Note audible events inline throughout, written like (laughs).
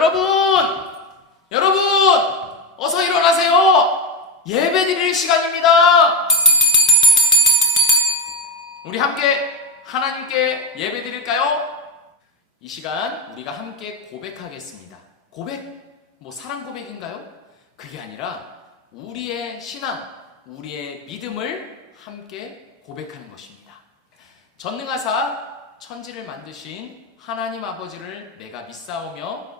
여러분! 여러분! 어서 일어나세요! 예배 드릴 시간입니다! 우리 함께 하나님께 예배 드릴까요? 이 시간 우리가 함께 고백하겠습니다. 고백? 뭐 사랑 고백인가요? 그게 아니라 우리의 신앙, 우리의 믿음을 함께 고백하는 것입니다. 전능하사 천지를 만드신 하나님 아버지를 내가 믿사오며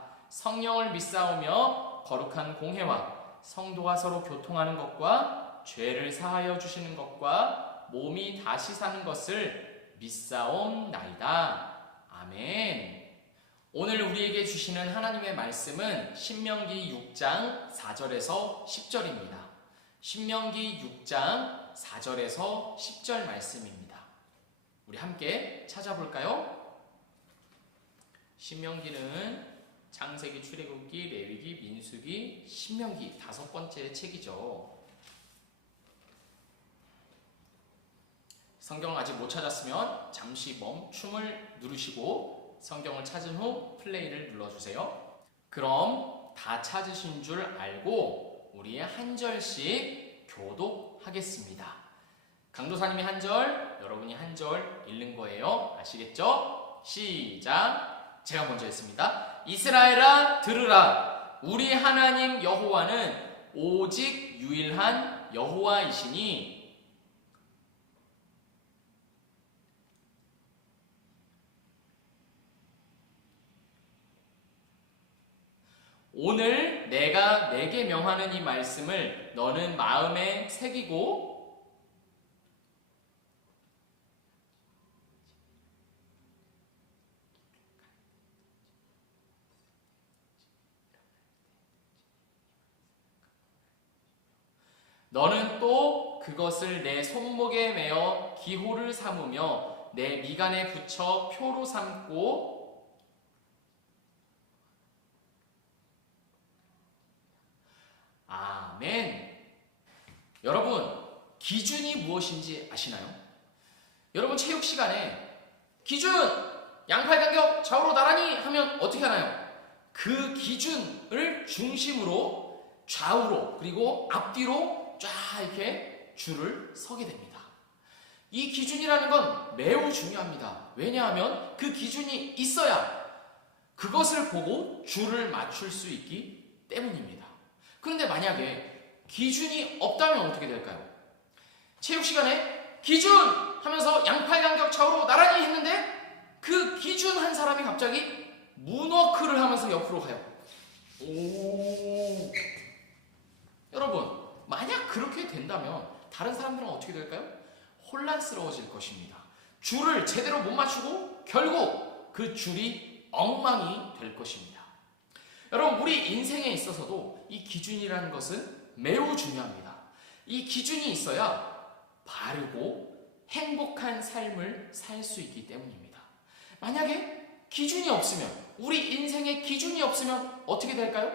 성령을 믿사오며 거룩한 공회와 성도가 서로 교통하는 것과 죄를 사하여 주시는 것과 몸이 다시 사는 것을 믿사옵나이다. 아멘. 오늘 우리에게 주시는 하나님의 말씀은 신명기 6장 4절에서 10절입니다. 신명기 6장 4절에서 10절 말씀입니다. 우리 함께 찾아볼까요? 신명기는 창세기, 출애굽기, 레위기, 민수기, 신명기 다섯 번째 책이죠. 성경을 아직 못 찾았으면 잠시 멈춤을 누르시고 성경을 찾은 후 플레이를 눌러주세요. 그럼 다 찾으신 줄 알고 우리 한 절씩 교독하겠습니다. 강도사님이 한 절, 여러분이 한 절 읽는 거예요. 아시겠죠? 시작. 제가 먼저 했습니다. 이스라엘아 들으라. 우리 하나님 여호와는 오직 유일한 여호와이시니 오늘 내가 내게 명하는 이 말씀을 너는 마음에 새기고 너는 또 그것을 내 손목에 매어 기호를 삼으며 내 미간에 붙여 표로 삼고 아멘. 여러분, 기준이 무엇인지 아시나요? 여러분, 체육 시간에 기준! 양팔 간격 좌우로 나란히 하면 어떻게 하나요? 그 기준을 중심으로 좌우로 그리고 앞뒤로 쫙 이렇게 줄을 서게 됩니다. 이 기준이라는 건 매우 중요합니다. 왜냐하면 그 기준이 있어야 그것을 보고 줄을 맞출 수 있기 때문입니다. 그런데 만약에 기준이 없다면 어떻게 될까요? 체육 시간에 기준 하면서 양팔 간격 좌우로 나란히 했는데 그 기준 한 사람이 갑자기 문워크를 하면서 옆으로 가요. 오. 여러분, 만약 그렇게 된다면 다른 사람들은 어떻게 될까요? 혼란스러워질 것입니다. 줄을 제대로 못 맞추고 결국 그 줄이 엉망이 될 것입니다. 여러분, 우리 인생에 있어서도 이 기준이라는 것은 매우 중요합니다. 이 기준이 있어야 바르고 행복한 삶을 살 수 있기 때문입니다. 만약에 기준이 없으면, 우리 인생에 기준이 없으면 어떻게 될까요?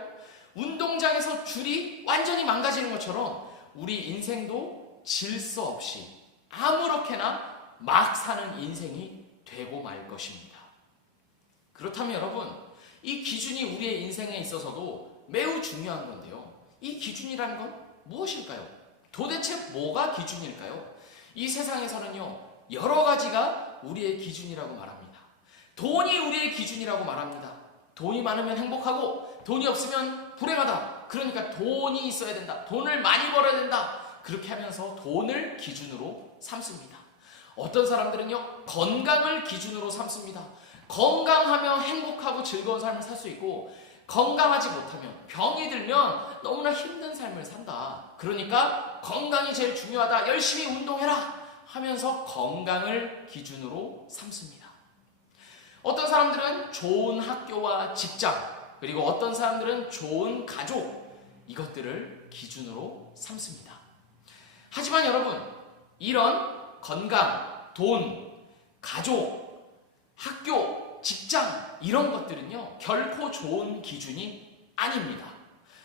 운동장에서 줄이 완전히 망가지는 것처럼 우리 인생도 질서 없이 아무렇게나 막 사는 인생이 되고 말 것입니다. 그렇다면 여러분, 이 기준이 우리의 인생에 있어서도 매우 중요한 건데요. 이 기준이라는 건 무엇일까요? 도대체 뭐가 기준일까요? 이 세상에서는요, 여러 가지가 우리의 기준이라고 말합니다. 돈이 우리의 기준이라고 말합니다. 돈이 많으면 행복하고, 돈이 없으면 불행하다. 그러니까 돈이 있어야 된다. 돈을 많이 벌어야 된다. 그렇게 하면서 돈을 기준으로 삼습니다. 어떤 사람들은요, 건강을 기준으로 삼습니다. 건강하면 행복하고 즐거운 삶을 살 수 있고, 건강하지 못하면 병이 들면 너무나 힘든 삶을 산다. 그러니까 건강이 제일 중요하다. 열심히 운동해라. 하면서 건강을 기준으로 삼습니다. 어떤 사람들은 좋은 학교와 직장, 그리고 어떤 사람들은 좋은 가족, 이것들을 기준으로 삼습니다. 하지만 여러분, 이런 건강, 돈, 가족, 학교, 직장, 이런 것들은요, 결코 좋은 기준이 아닙니다.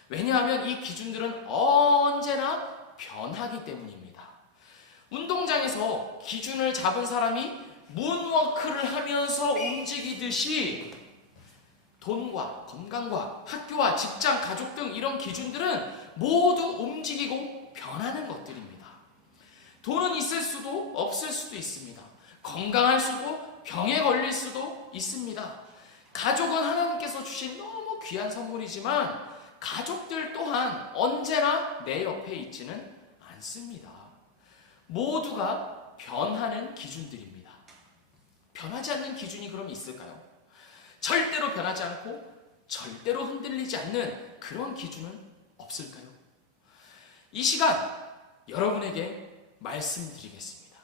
왜냐하면 이 기준들은 언제나 변하기 때문입니다. 운동장에서 기준을 잡은 사람이 문워크를 하면서 움직이듯이 돈과 건강과 학교와 직장, 가족 등 이런 기준들은 모두 움직이고 변하는 것들입니다. 돈은 있을 수도 없을 수도 있습니다. 건강할 수도 병에 걸릴 수도 있습니다. 가족은 하나님께서 주신 너무 귀한 선물이지만 가족들 또한 언제나 내 옆에 있지는 않습니다. 모두가 변하는 기준들입니다. 변하지 않는 기준이 그럼 있을까요? 절대로 변하지 않고 절대로 흔들리지 않는 그런 기준은 없을까요? 이 시간 여러분에게 말씀드리겠습니다.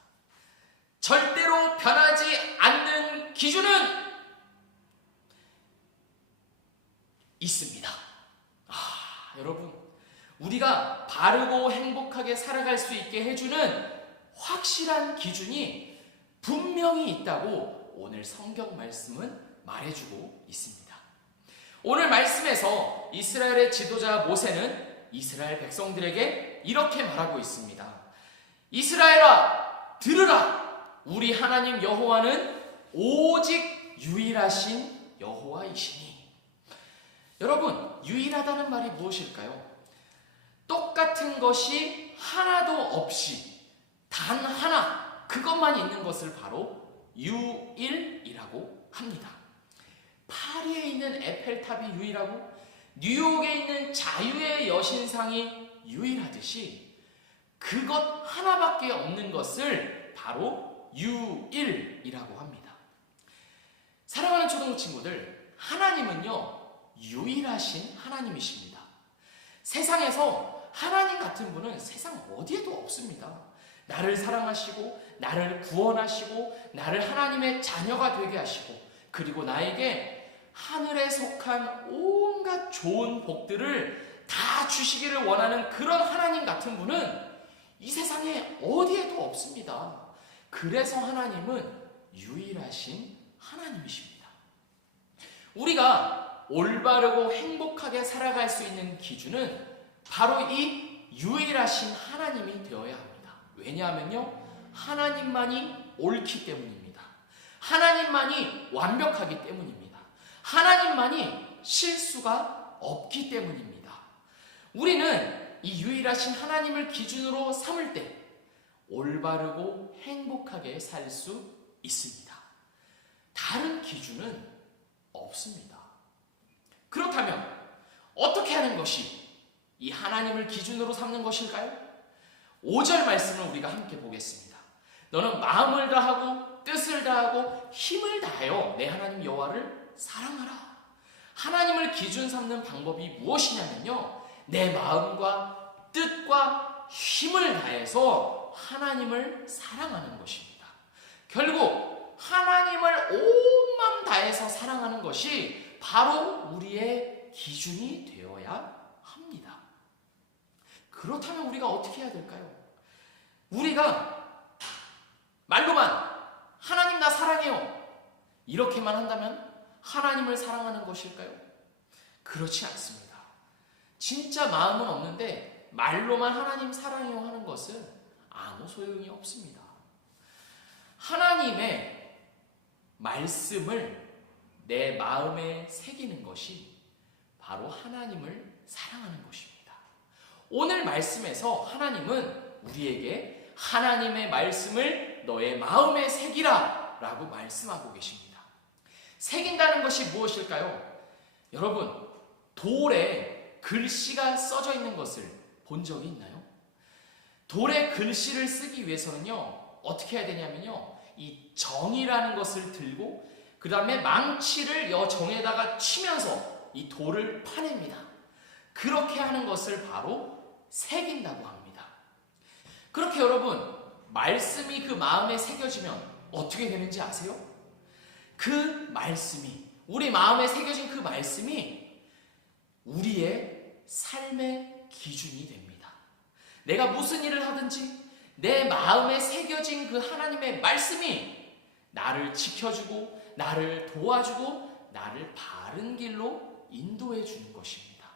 절대로 변하지 않는 기준은 있습니다. 아, 여러분, 우리가 바르고 행복하게 살아갈 수 있게 해주는 확실한 기준이 분명히 있다고 오늘 성경 말씀은 말해주고 있습니다. 오늘 말씀에서 이스라엘의 지도자 모세는 이스라엘 백성들에게 이렇게 말하고 있습니다. 이스라엘아, 들으라! 우리 하나님 여호와는 오직 유일하신 여호와이시니. 여러분, 유일하다는 말이 무엇일까요? 똑같은 것이 하나도 없이 단 하나 그것만 있는 것을 바로 유일이라고 합니다. 파리에 있는 에펠탑이 유일하고 뉴욕에 있는 자유의 여신상이 유일하듯이 그것 하나밖에 없는 것을 바로 유일이라고 합니다. 사랑하는 초등 친구들, 하나님은요, 유일하신 하나님이십니다. 세상에서 하나님 같은 분은 세상 어디에도 없습니다. 나를 사랑하시고, 나를 구원하시고, 나를 하나님의 자녀가 되게 하시고, 그리고 나에게 하늘에 속한 온갖 좋은 복들을 다 주시기를 원하는 그런 하나님 같은 분은 이 세상에 어디에도 없습니다. 그래서 하나님은 유일하신 하나님이십니다. 우리가 올바르고 행복하게 살아갈 수 있는 기준은 바로 이 유일하신 하나님이 되어야 합니다. 왜냐하면요, 하나님만이 옳기 때문입니다. 하나님만이 완벽하기 때문입니다. 하나님만이 실수가 없기 때문입니다. 우리는 이 유일하신 하나님을 기준으로 삼을 때 올바르고 행복하게 살 수 있습니다. 다른 기준은 없습니다. 그렇다면 어떻게 하는 것이 이 하나님을 기준으로 삼는 것일까요? 5절 말씀을 우리가 함께 보겠습니다. 너는 마음을 다하고 뜻을 다하고 힘을 다하여 내 하나님 여호와를 사랑하라. 하나님을 기준 삼는 방법이 무엇이냐면요. 내 마음과 뜻과 힘을 다해서 하나님을 사랑하는 것입니다. 결국 하나님을 온 마음 다해서 사랑하는 것이 바로 우리의 기준이 되어야 합니다. 그렇다면 우리가 어떻게 해야 될까요? 우리가 말로만 하나님 나 사랑해요. 이렇게만 한다면 하나님을 사랑하는 것일까요? 그렇지 않습니다. 진짜 마음은 없는데 말로만 하나님 사랑해요 하는 것은 아무 소용이 없습니다. 하나님의 말씀을 내 마음에 새기는 것이 바로 하나님을 사랑하는 것입니다. 오늘 말씀에서 하나님은 우리에게 하나님의 말씀을 너의 마음에 새기라 라고 말씀하고 계십니다. 새긴다는 것이 무엇일까요? 여러분, 돌에 글씨가 써져 있는 것을 본 적이 있나요? 돌에 글씨를 쓰기 위해서는요, 어떻게 해야 되냐면요, 이 정이라는 것을 들고, 그 다음에 망치를 여 정에다가 치면서 이 돌을 파냅니다. 그렇게 하는 것을 바로 새긴다고 합니다. 그렇게 여러분, 말씀이 그 마음에 새겨지면 어떻게 되는지 아세요? 그 말씀이, 우리 마음에 새겨진 그 말씀이 우리의 삶의 기준이 됩니다. 내가 무슨 일을 하든지 내 마음에 새겨진 그 하나님의 말씀이 나를 지켜주고 나를 도와주고 나를 바른 길로 인도해 주는 것입니다.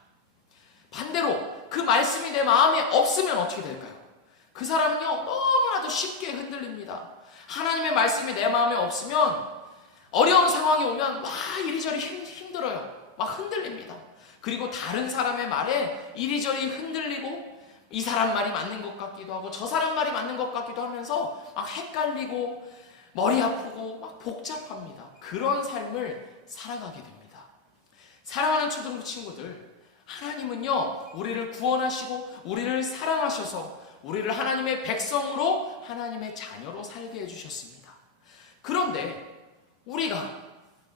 반대로 그 말씀이 내 마음에 없으면 어떻게 될까요? 그 사람은요 너무나도 쉽게 흔들립니다. 하나님의 말씀이 내 마음에 없으면 어려운 상황이 오면 막 이리저리 힘, 힘들어요. 막 흔들립니다. 그리고 다른 사람의 말에 이리저리 흔들리고 이 사람 말이 맞는 것 같기도 하고 저 사람 말이 맞는 것 같기도 하면서 막 헷갈리고 머리 아프고 막 복잡합니다. 그런 삶을 살아가게 됩니다. 사랑하는 초등부 친구들, 하나님은요, 우리를 구원하시고, 우리를 사랑하셔서, 우리를 하나님의 백성으로, 하나님의 자녀로 살게 해주셨습니다. 그런데, 우리가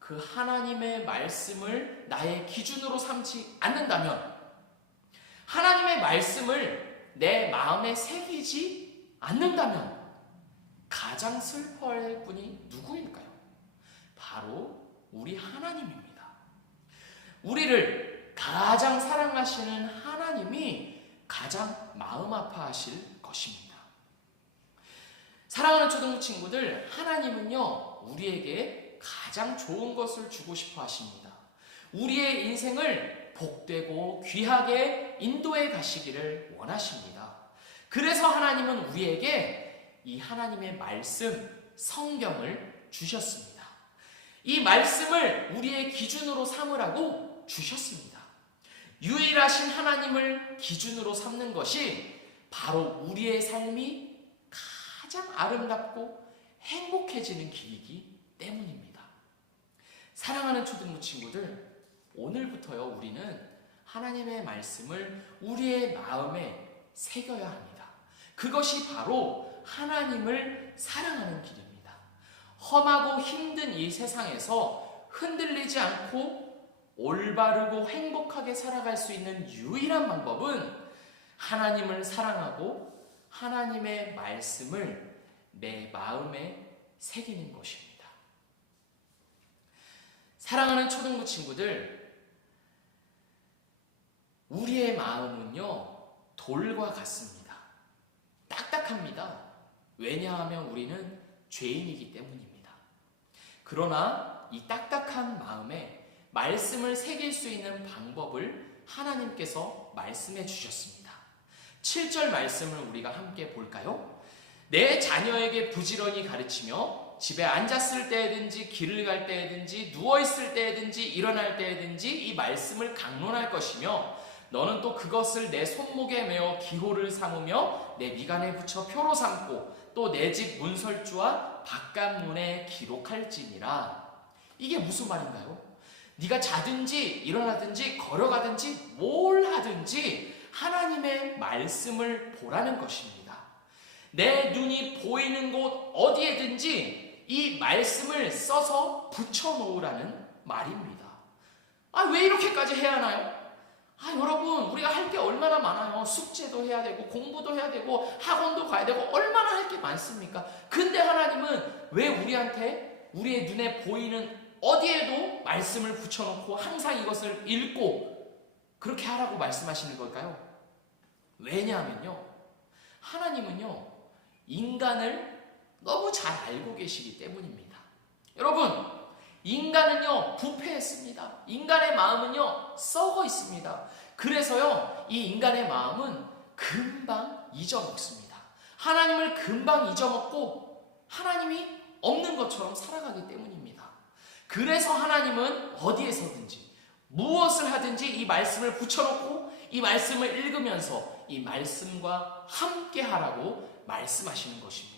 그 하나님의 말씀을 나의 기준으로 삼지 않는다면, 하나님의 말씀을 내 마음에 새기지 않는다면, 가장 슬퍼할 분이 누구일까요? 바로 우리 하나님입니다. 우리를 가장 사랑하시는 하나님이 가장 마음 아파하실 것입니다. 사랑하는 초등부 친구들, 하나님은요, 우리에게 가장 좋은 것을 주고 싶어 하십니다. 우리의 인생을 복되고 귀하게 인도해 가시기를 원하십니다. 그래서 하나님은 우리에게 이 하나님의 말씀, 성경을 주셨습니다. 이 말씀을 우리의 기준으로 삼으라고 주셨습니다. 유일하신 하나님을 기준으로 삼는 것이 바로 우리의 삶이 가장 아름답고 행복해지는 길이기 때문입니다. 사랑하는 초등부 친구들, 오늘부터요, 우리는 하나님의 말씀을 우리의 마음에 새겨야 합니다. 그것이 바로 하나님을 사랑하는 길입니다. 험하고 힘든 이 세상에서 흔들리지 않고 올바르고 행복하게 살아갈 수 있는 유일한 방법은 하나님을 사랑하고 하나님의 말씀을 내 마음에 새기는 것입니다. 사랑하는 초등부 친구들, 우리의 마음은요, 돌과 같습니다. 딱딱합니다. 왜냐하면 우리는 죄인이기 때문입니다. 그러나 이 딱딱한 마음에 말씀을 새길 수 있는 방법을 하나님께서 말씀해 주셨습니다. 7절 말씀을 우리가 함께 볼까요? 내 자녀에게 부지런히 가르치며 집에 앉았을 때든지 길을 갈 때든지 누워 있을 때든지 일어날 때든지 이 말씀을 강론할 것이며 너는 또 그것을 내 손목에 메어 기호를 삼으며 내 미간에 붙여 표로 삼고 또 내 집 문설주와 바깥문에 기록할지니라. 이게 무슨 말인가요? 네가 자든지 일어나든지 걸어가든지 뭘 하든지 하나님의 말씀을 보라는 것입니다. 내 눈이 보이는 곳 어디에든지 이 말씀을 써서 붙여 놓으라는 말입니다. 아, 왜 이렇게까지 해야 하나요? 아, 여러분, 우리가 할 게 얼마나 많아요. 숙제도 해야 되고, 공부도 해야 되고, 학원도 가야 되고, 얼마나 할 게 많습니까? 근데 하나님은 왜 우리한테, 우리의 눈에 보이는 어디에도 말씀을 붙여놓고 항상 이것을 읽고 그렇게 하라고 말씀하시는 걸까요? 왜냐하면요. 하나님은요. 인간을 너무 잘 알고 계시기 때문입니다. 여러분, 인간은요, 부패했습니다. 인간의 마음은요, 썩어 있습니다. 그래서요, 이 인간의 마음은 금방 잊어먹습니다. 하나님을 금방 잊어먹고 하나님이 없는 것처럼 살아가기 때문입니다. 그래서 하나님은 어디에서든지 무엇을 하든지 이 말씀을 붙여놓고 이 말씀을 읽으면서 이 말씀과 함께 하라고 말씀하시는 것입니다.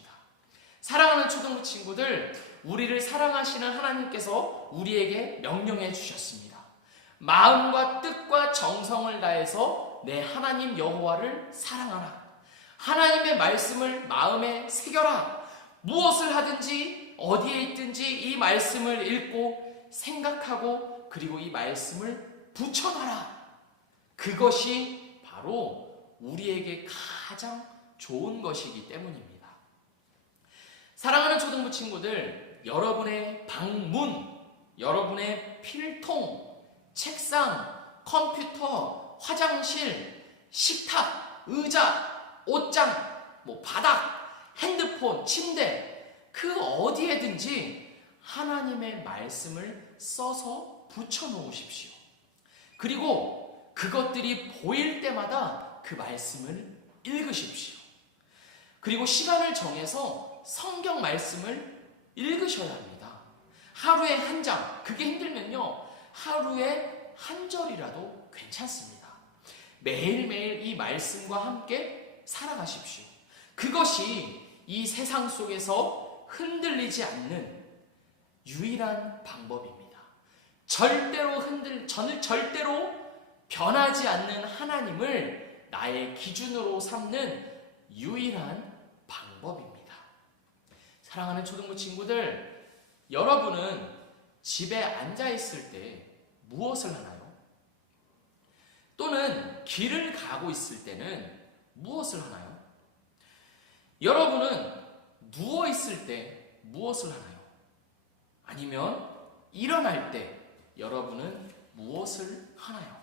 사랑하는 초등부 친구들, 우리를 사랑하시는 하나님께서 우리에게 명령해 주셨습니다. 마음과 뜻과 정성을 다해서 내 하나님 여호와를 사랑하라. 하나님의 말씀을 마음에 새겨라. 무엇을 하든지 어디에 있든지 이 말씀을 읽고 생각하고 그리고 이 말씀을 붙여놔라. 그것이 바로 우리에게 가장 좋은 것이기 때문입니다. 사랑하는 초등부 친구들, 여러분의 방문, 여러분의 필통, 책상, 컴퓨터, 화장실, 식탁, 의자, 옷장, 뭐 바닥, 핸드폰, 침대, 그 어디에든지 하나님의 말씀을 써서 붙여 놓으십시오. 그리고 그것들이 보일 때마다 그 말씀을 읽으십시오. 그리고 시간을 정해서 성경 말씀을 읽으셔야 합니다. 하루에 한 장, 그게 힘들면요. 하루에 한 절이라도 괜찮습니다. 매일매일 이 말씀과 함께 살아가십시오. 그것이 이 세상 속에서 흔들리지 않는 유일한 방법입니다. 절대로 흔들, 저는 절대로 변하지 않는 하나님을 나의 기준으로 삼는 유일한 방법입니다. 사랑하는 초등부 친구들, 여러분은 집에 앉아 있을 때 무엇을 하나요? 또는 길을 가고 있을 때는 무엇을 하나요? 여러분은 누워 있을 때 무엇을 하나요? 아니면 일어날 때 여러분은 무엇을 하나요?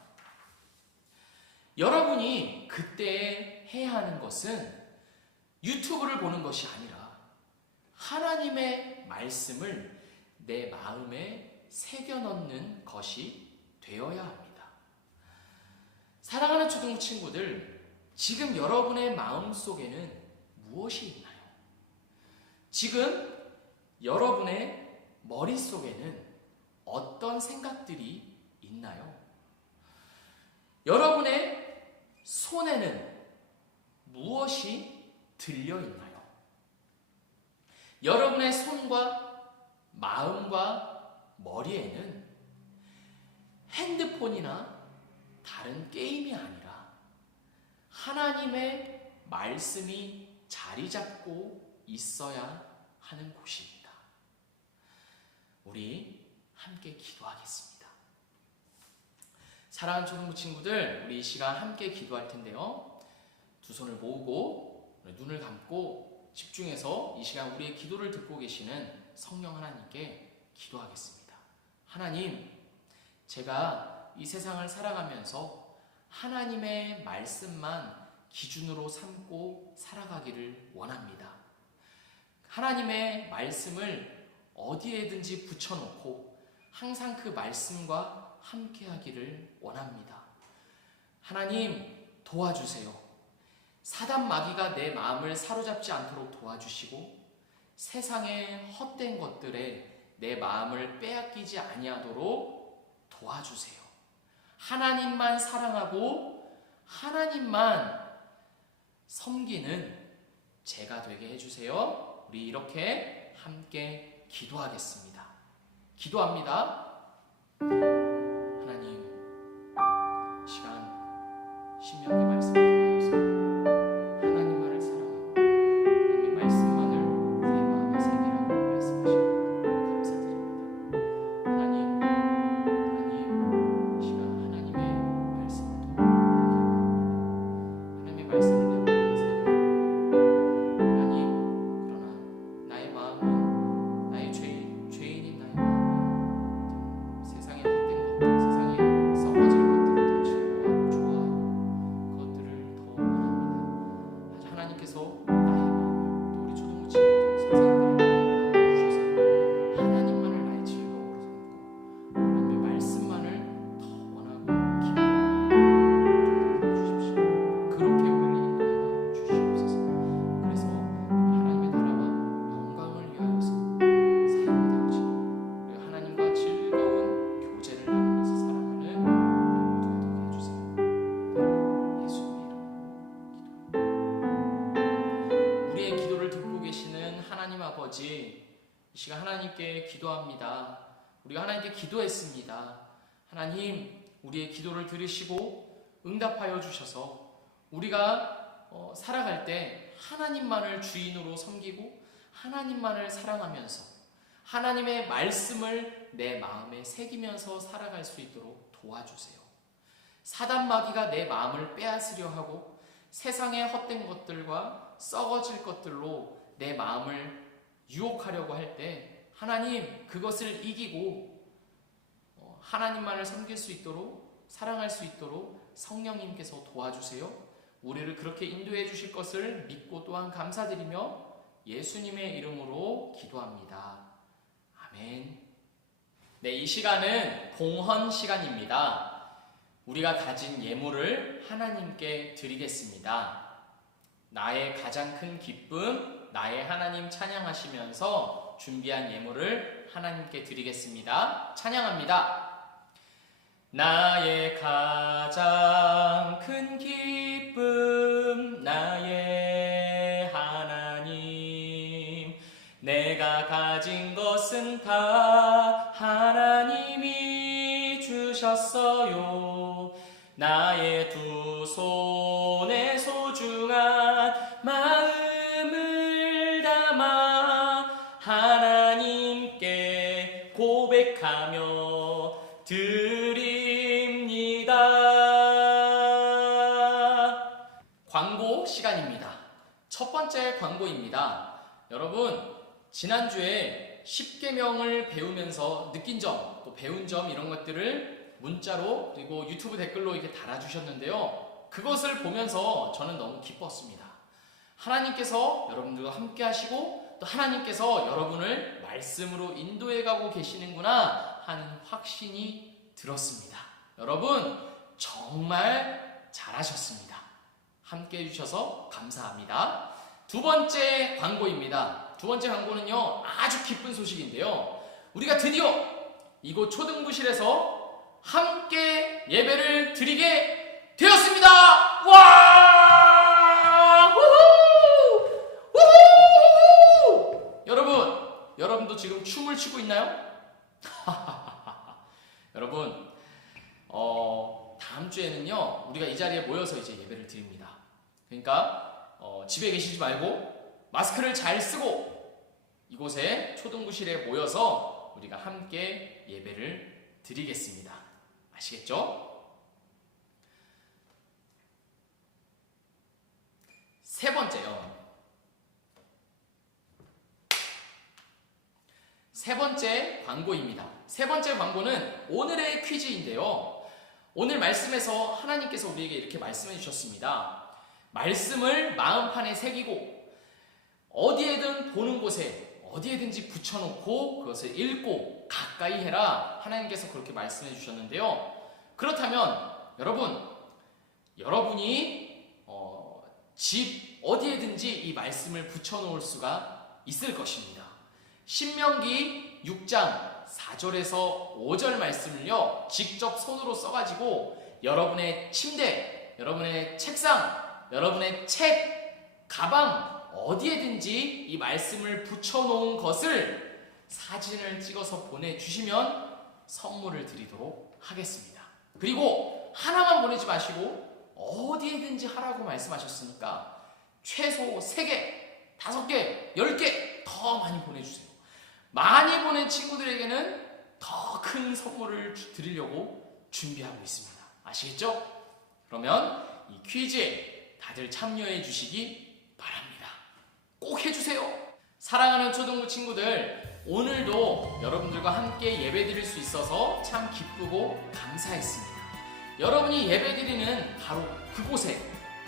여러분이 그때 해야 하는 것은 유튜브를 보는 것이 아니라 하나님의 말씀을 내 마음에 새겨 넣는 것이 되어야 합니다. 사랑하는 초등 친구들, 지금 여러분의 마음 속에는 무엇이 있나요? 지금 여러분의 머릿속에는 어떤 생각들이 있나요? 여러분의 손에는 무엇이 들려 있나요? 여러분의 손과 마음과 머리에는 핸드폰이나 다른 게임이 아니라 하나님의 말씀이 자리 잡고 있어야 하는 곳입니다. 우리 함께 기도하겠습니다. 사랑하는 초등부 친구들, 우리 이 시간 함께 기도할 텐데요. 두 손을 모으고 눈을 감고 집중해서 이 시간 우리의 기도를 듣고 계시는 성령 하나님께 기도하겠습니다. 하나님, 제가 이 세상을 살아가면서 하나님의 말씀만 기준으로 삼고 살아가기를 원합니다. 하나님의 말씀을 어디에든지 붙여놓고 항상 그 말씀과 함께 하기를 원합니다. 하나님 도와주세요. 사단 마귀가 내 마음을 사로잡지 않도록 도와주시고 세상의 헛된 것들에 내 마음을 빼앗기지 아니하도록 도와주세요. 하나님만 사랑하고 하나님만 섬기는 제가 되게 해주세요. 우리 이렇게 함께 기도하겠습니다. 기도합니다. 하나님, 이 시간 신명기 기도했습니다. 하나님, 우리의 기도를 들으시고 응답하여 주셔서 우리가 어, 살아갈 때 하나님만을 주인으로 섬기고 하나님만을 사랑하면서 하나님의 말씀을 내 마음에 새기면서 살아갈 수 있도록 도와주세요. 사단 마귀가 내 마음을 빼앗으려 하고 세상의 헛된 것들과 썩어질 것들로 내 마음을 유혹하려고 할 때 하나님 그것을 이기고 어, 하나님만을 섬길 수 있도록 사랑할 수 있도록 성령님께서 도와주세요. 우리를 그렇게 인도해 주실 것을 믿고 또한 감사드리며 예수님의 이름으로 기도합니다. 아멘. 네, 이 시간은 공헌 시간입니다. 우리가 가진 예물을 하나님께 드리겠습니다. 나의 가장 큰 기쁨, 나의 하나님 찬양하시면서 준비한 예물을 하나님께 드리겠습니다. 찬양합니다. 나의 가장 큰 기쁨, 나의 하나님, 내가 가진 것은 다 하나님이 주셨어요. 나의 두손 지난주에 10계명을 배우면서 느낀 점, 또 배운 점 이런 것들을 문자로 그리고 유튜브 댓글로 이렇게 달아주셨는데요. 그것을 보면서 저는 너무 기뻤습니다. 하나님께서 여러분들과 함께 하시고 또 하나님께서 여러분을 말씀으로 인도해 가고 계시는구나 하는 확신이 들었습니다. 여러분, 정말 잘하셨습니다. 함께 해주셔서 감사합니다. 두 번째 광고입니다. 두 번째 광고는요, 아주 기쁜 소식인데요. 우리가 드디어 이곳 초등부실에서 함께 예배를 드리게 되었습니다! 와! 우후! 우후! 여러분, 여러분도 지금 춤을 추고 있나요? (laughs) 여러분, 어, 다음 주에는요, 우리가 이 자리에 모여서 이제 예배를 드립니다. 그러니까, 어, 집에 계시지 말고, 마스크를 잘 쓰고, 이곳에 초등부실에 모여서 우리가 함께 예배를 드리겠습니다. 아시겠죠? 세 번째요. 세 번째 광고입니다. 세 번째 광고는 오늘의 퀴즈인데요. 오늘 말씀에서 하나님께서 우리에게 이렇게 말씀해 주셨습니다. 말씀을 마음판에 새기고 어디에든 보는 곳에 어디에든지 붙여놓고 그것을 읽고 가까이 해라. 하나님께서 그렇게 말씀해 주셨는데요. 그렇다면 여러분, 여러분이 어, 집 어디에든지 이 말씀을 붙여놓을 수가 있을 것입니다. 신명기 6장 4절에서 5절 말씀을요, 직접 손으로 써가지고 여러분의 침대, 여러분의 책상, 여러분의 책, 가방, 어디에든지 이 말씀을 붙여놓은 것을 사진을 찍어서 보내주시면 선물을 드리도록 하겠습니다. 그리고 하나만 보내지 마시고 어디에든지 하라고 말씀하셨으니까 최소 3개, 5개, 10개 더 많이 보내주세요. 많이 보낸 친구들에게는 더 큰 선물을 주- 드리려고 준비하고 있습니다. 아시겠죠? 그러면 이 퀴즈에 다들 참여해 주시기. 꼭 해주세요. 사랑하는 초등부 친구들, 오늘도 여러분들과 함께 예배 드릴 수 있어서 참 기쁘고 감사했습니다. 여러분이 예배 드리는 바로 그곳에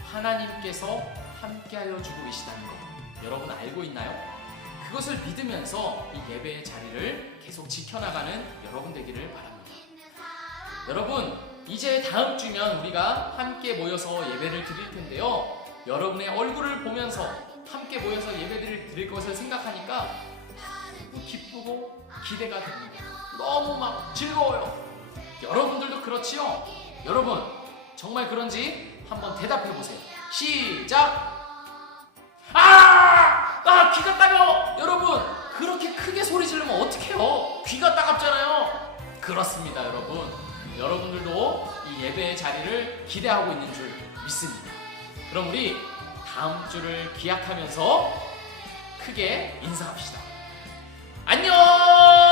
하나님께서 함께하여 주고 계시다는 것 여러분 알고 있나요? 그것을 믿으면서 이 예배의 자리를 계속 지켜나가는 여러분 되기를 바랍니다. 여러분, 이제 다음 주면 우리가 함께 모여서 예배를 드릴 텐데요. 여러분의 얼굴을 보면서 함께 모여서 예배를 드릴 것을 생각하니까 기쁘고 기대가 됩니다. 너무 막 즐거워요. 여러분들도 그렇지요? 여러분, 정말 그런지 한번 대답해 보세요. 시작! 아! 아, 귀가 따가워! 여러분, 그렇게 크게 소리 지르면 어떡해요? 귀가 따갑잖아요. 그렇습니다, 여러분. 여러분들도 이 예배의 자리를 기대하고 있는 줄 믿습니다. 그럼 우리 다음 주를 기약하면서 크게 인사합시다. 안녕!